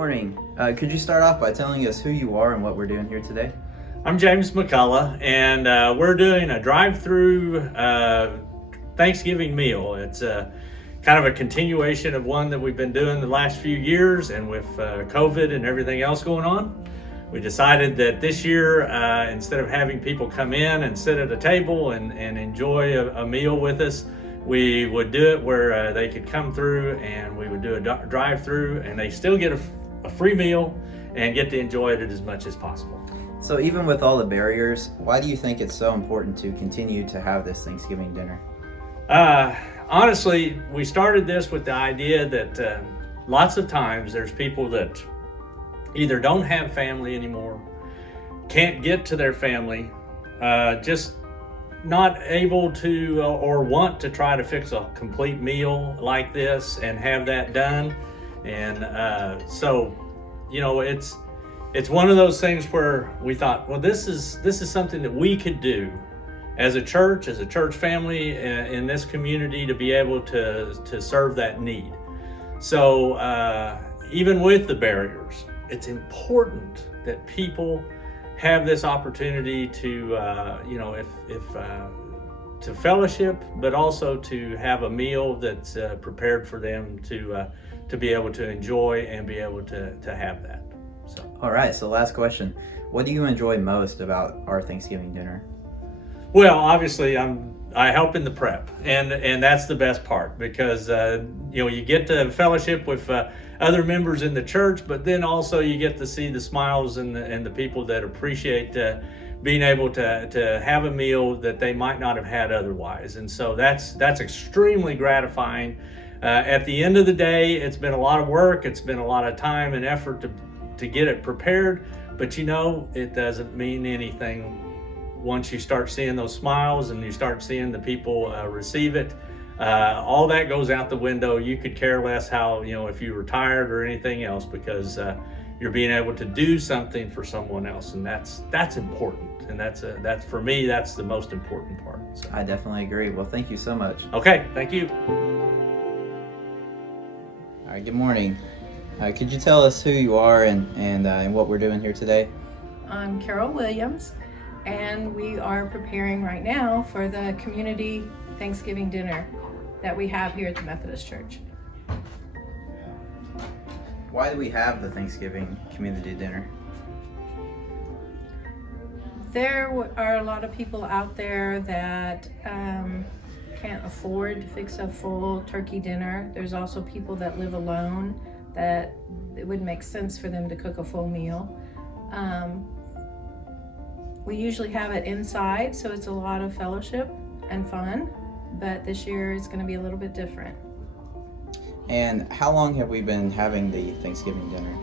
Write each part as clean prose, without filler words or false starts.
morning. Could you start off by telling us who you are and what we're doing here today? I'm James McCullough, and we're doing a drive-through Thanksgiving meal. It's kind of a continuation of one that we've been doing the last few years, and with COVID and everything else going on, we decided that this year, instead of having people come in and sit at a table and enjoy a meal with us, we would do it where they could come through and we would do a drive-through, and they still get a free meal and get to enjoy it as much as possible. So even with all the barriers, why do you think it's so important to continue to have this Thanksgiving dinner? Honestly, we started this with the idea that lots of times there's people that either don't have family anymore, can't get to their family, just not able to or want to try to fix a complete meal like this and have that done. And so, you know, it's one of those things where we thought, well, this is something that we could do as a church family in this community to be able to serve that need. So even with the barriers, it's important that people have this opportunity to, to fellowship, but also to have a meal that's prepared for them to be able to enjoy and be able to have that. So. All right, so last question. What do you enjoy most about our Thanksgiving dinner? Well, obviously I help in the prep, and that's the best part, because you get to fellowship with other members in the church, but then also you get to see the smiles and the people that appreciate being able to have a meal that they might not have had otherwise. And so that's extremely gratifying. At the end of the day, it's been a lot of work, it's been a lot of time and effort to get it prepared, but it doesn't mean anything once you start seeing those smiles and you start seeing the people receive it. All that goes out the window. You could care less how, if you're retired or anything else, because you're being able to do something for someone else, and that's important. And that's for me, that's the most important part. So. I definitely agree. Well, thank you so much. Okay, thank you. All right, good morning. Could you tell us who you are and what we're doing here today? I'm Carol Williams, and we are preparing right now for the community Thanksgiving dinner that we have here at the Methodist Church. Why do we have the Thanksgiving community dinner? There are a lot of people out there that can't afford to fix a full turkey dinner. There's also people that live alone that it would make sense for them to cook a full meal. We usually have it inside, so it's a lot of fellowship and fun, but this year it's going to be a little bit different. And how long have we been having the Thanksgiving dinner?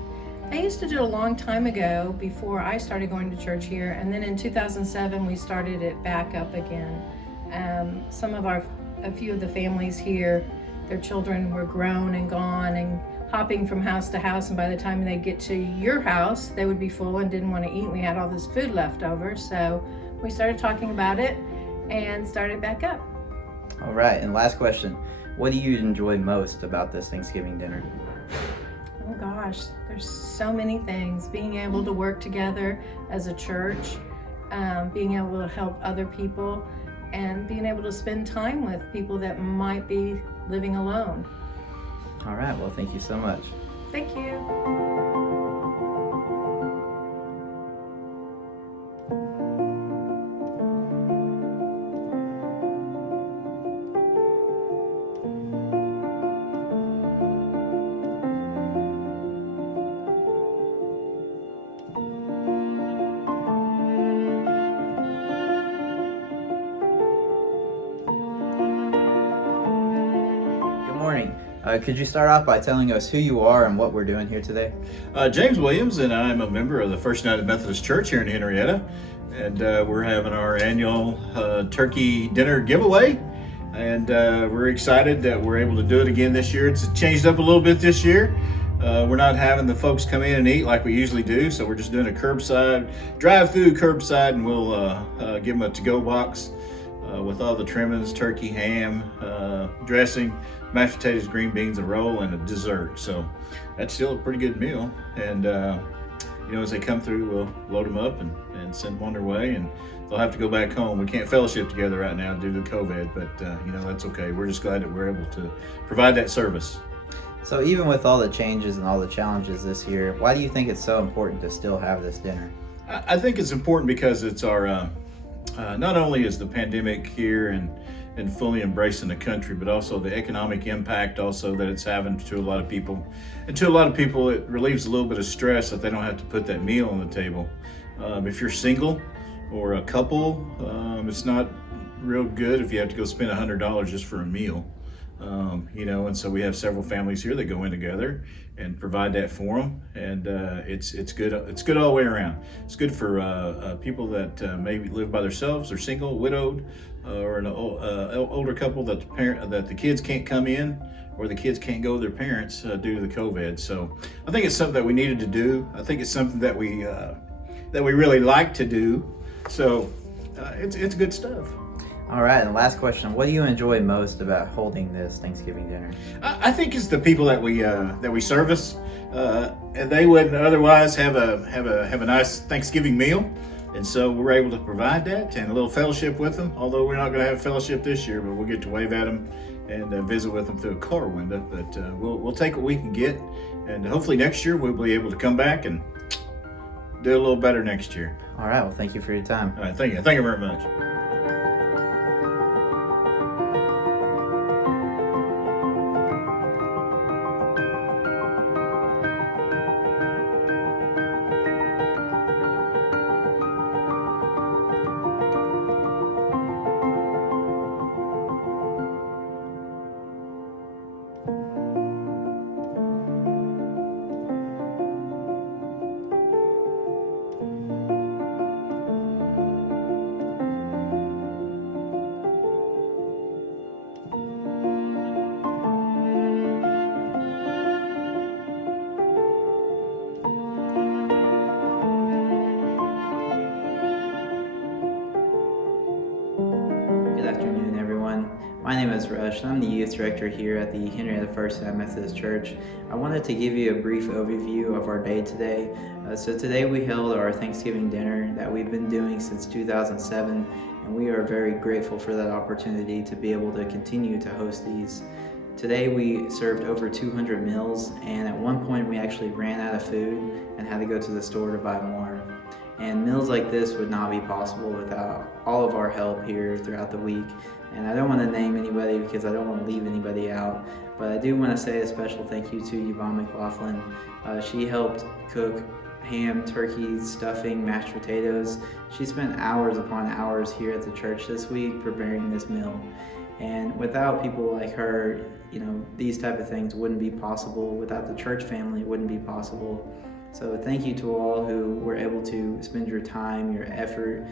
I used to do it a long time ago before I started going to church here, and then in 2007 we started it back up again. A few of the families here, their children were grown and gone and hopping from house to house, and by the time they get to your house, they would be full and didn't want to eat. We had all this food left over, so we started talking about it and started back up. All right, and last question. What do you enjoy most about this Thanksgiving dinner? Oh gosh, there's so many things. Being able to work together as a church, being able to help other people, and being able to spend time with people that might be living alone. All right, well, thank you so much. Thank you. Could you start off by telling us who you are and what we're doing here today? James Williams, and I'm a member of the First United Methodist Church here in Henryetta, and we're having our annual turkey dinner giveaway, and we're excited that we're able to do it again this year. It's changed up a little bit this year. We're not having the folks come in and eat like we usually do, so we're just doing a drive-through curbside, and we'll give them a to-go box with all the trimmings, turkey, ham, dressing, mashed potatoes, green beans, a roll, and a dessert. So that's still a pretty good meal. And as they come through, we'll load them up and send them on their way, and they'll have to go back home. We can't fellowship together right now due to COVID, but that's okay. We're just glad that we're able to provide that service. So even with all the changes and all the challenges this year, why do you think it's so important to still have this dinner? I think it's important because it's our, not only is the pandemic here and fully embracing the country, but also the economic impact also that it's having to a lot of people. And to a lot of people, it relieves a little bit of stress that they don't have to put that meal on the table. If you're single or a couple, it's not real good if you have to go spend $100 just for a meal. And so we have several families here that go in together and provide that for them, and it's good. It's good all the way around. It's good for people that maybe live by themselves, or single, widowed, or an older couple that the kids can't come in, or the kids can't go with their parents due to the COVID. So I think it's something that we needed to do. I think it's something that we really like to do. So it's good stuff. All right, and the last question: what do you enjoy most about holding this Thanksgiving dinner? I think it's the people that we service, and they wouldn't otherwise have a nice Thanksgiving meal, and so we're able to provide that and a little fellowship with them. Although we're not going to have fellowship this year, but we'll get to wave at them and visit with them through a car window. But we'll take what we can get, and hopefully next year we'll be able to come back and do a little better next year. All right, well, thank you for your time. All right, thank you very much. Good afternoon, everyone. My name is Rush, and I'm the youth director here at the Henryetta First United Methodist Church. I wanted to give you a brief overview of our day today. So today we held our Thanksgiving dinner that we've been doing since 2007, and we are very grateful for that opportunity to be able to continue to host these. Today we served over 200 meals, and at one point we actually ran out of food and had to go to the store to buy more. And meals like this would not be possible without all of our help here throughout the week. And I don't want to name anybody because I don't want to leave anybody out, but I do want to say a special thank you to Yvonne McLaughlin. She helped cook ham, turkey, stuffing, mashed potatoes. She spent hours upon hours here at the church this week preparing this meal. And without people like her, these type of things wouldn't be possible. Without the church family, it wouldn't be possible. So thank you to all who were able to spend your time, your effort,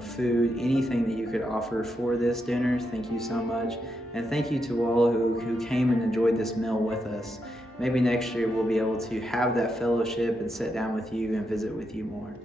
food, anything that you could offer for this dinner. Thank you so much. And thank you to all who came and enjoyed this meal with us. Maybe next year we'll be able to have that fellowship and sit down with you and visit with you more.